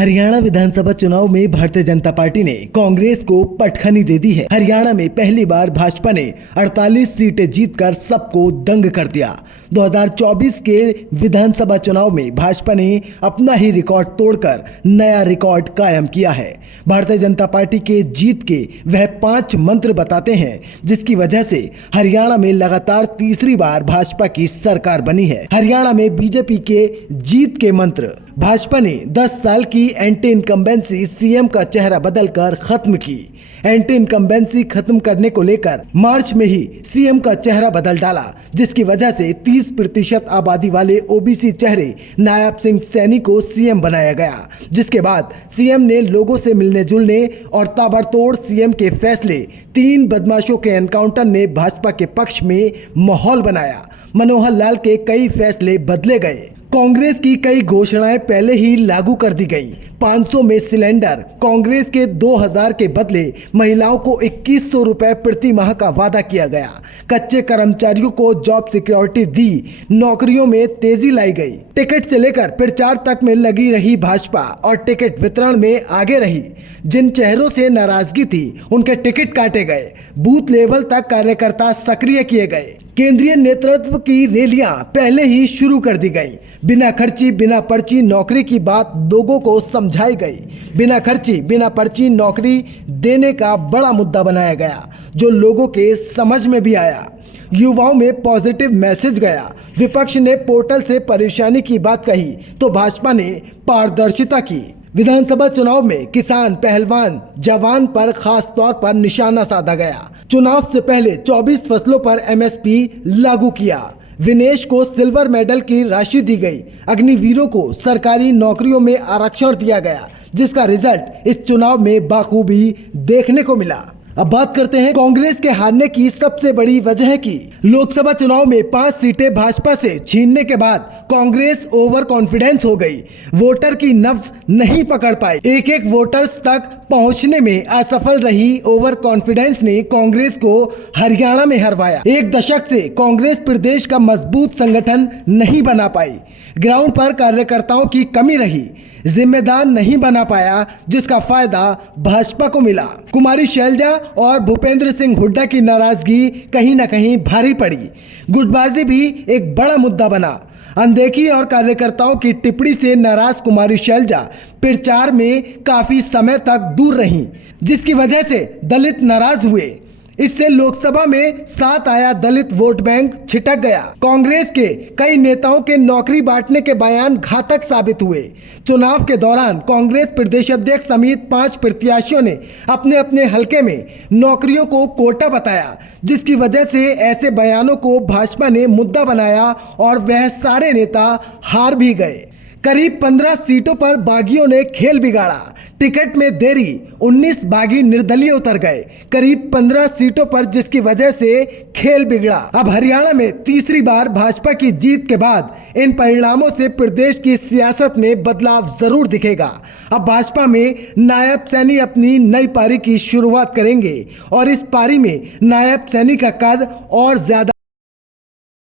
हरियाणा विधानसभा चुनाव में भारतीय जनता पार्टी ने कांग्रेस को पटखनी दे दी है। हरियाणा में पहली बार भाजपा ने 48 सीटें जीतकर सबको दंग कर दिया। 2024 के विधानसभा चुनाव में भाजपा ने अपना ही रिकॉर्ड तोड़कर नया रिकॉर्ड कायम किया है। भारतीय जनता पार्टी के जीत के वह 5 मंत्र बताते हैं जिसकी वजह से हरियाणा में लगातार तीसरी बार भाजपा की सरकार बनी है। हरियाणा में बीजेपी के जीत के मंत्र: भाजपा ने 10 साल की एंटी इनकम्बेंसी सीएम का चेहरा बदलकर खत्म की। एंटी इनकम्बेंसी खत्म करने को लेकर मार्च में ही सीएम का चेहरा बदल डाला, जिसकी वजह से 30% आबादी वाले ओबीसी चेहरे नायब सिंह सैनी को सीएम बनाया गया। जिसके बाद सीएम ने लोगों से मिलने जुलने और ताबड़तोड़ सीएम के फैसले 3 बदमाशों के एनकाउंटर ने भाजपा के पक्ष में माहौल बनाया। मनोहर लाल के कई फैसले बदले गए। कांग्रेस की कई घोषणाएं पहले ही लागू कर दी गई। 500 में सिलेंडर, कांग्रेस के 2000 के बदले महिलाओं को 2100 रुपए प्रति माह का वादा किया गया। कच्चे कर्मचारियों को जॉब सिक्योरिटी दी, नौकरियों में तेजी लाई गई। टिकट से लेकर प्रचार तक में लगी रही भाजपा और टिकट वितरण में आगे रही। जिन चेहरों से नाराजगी थी उनके टिकट काटे गए। बूथ लेवल तक कार्यकर्ता सक्रिय किए गए। केंद्रीय नेतृत्व की रैलियां पहले ही शुरू कर दी गई। बिना खर्ची बिना पर्ची नौकरी की बात लोगों को समझाई गई। बिना खर्ची बिना पर्ची नौकरी देने का बड़ा मुद्दा बनाया गया, जो लोगों के समझ में भी आया। युवाओं में पॉजिटिव मैसेज गया। विपक्ष ने पोर्टल से परेशानी की बात कही तो भाजपा ने पारदर्शिता की। विधानसभा चुनाव में किसान, पहलवान, जवान पर खास तौर पर निशाना साधा गया। चुनाव से पहले 24 फसलों पर एमएसपी लागू किया। विनेश को सिल्वर मेडल की राशि दी गई। अग्निवीरों को सरकारी नौकरियों में आरक्षण दिया गया, जिसका रिजल्ट इस चुनाव में बाखूबी देखने को मिला। अब बात करते हैं कांग्रेस के हारने की सबसे बड़ी वजह की। लोकसभा चुनाव में 5 सीटें भाजपा से छीनने के बाद कांग्रेस ओवर कॉन्फिडेंस हो गई। वोटर की नब्ज नहीं पकड़ पाई। एक वोटर्स तक पहुंचने में असफल रही ओवर कॉन्फिडेंस ने कांग्रेस को हरियाणा में हरवाया। 1 दशक से कांग्रेस प्रदेश का मजबूत संगठन नहीं बना पाई। ग्राउंड पर कार्यकर्ताओं की कमी रही। जिम्मेदार नहीं बना पाया, जिसका फायदा भाजपा को मिला। कुमारी शैलजा और भूपेंद्र सिंह हुड्डा की नाराजगी कहीं न कहीं भारी पड़ी। गुटबाजी भी एक बड़ा मुद्दा बना। अनदेखी और कार्यकर्ताओं की टिप्पणी से नाराज कुमारी शैलजा प्रचार में काफी समय तक दूर रहीं, जिसकी वजह से दलित नाराज हुए। इससे लोकसभा में 7 आया दलित वोट बैंक छिटक गया। कांग्रेस के कई नेताओं के नौकरी बांटने के बयान घातक साबित हुए। चुनाव के दौरान कांग्रेस प्रदेश अध्यक्ष समेत 5 प्रत्याशियों ने अपने अपने हलके में नौकरियों को कोटा बताया, जिसकी वजह से ऐसे बयानों को भाजपा ने मुद्दा बनाया और वह सारे नेता हार भी गए। करीब 15 सीटों पर बागियों ने खेल बिगाड़ा। टिकट में देरी, 19 बागी निर्दलीय उतर गए करीब 15 सीटों पर, जिसकी वजह से खेल बिगड़ा। अब हरियाणा में तीसरी बार भाजपा की जीत के बाद इन परिणामों से प्रदेश की सियासत में बदलाव जरूर दिखेगा। अब भाजपा में नायब सैनी अपनी नई पारी की शुरुआत करेंगे और इस पारी में नायब सैनी का कद और ज्यादा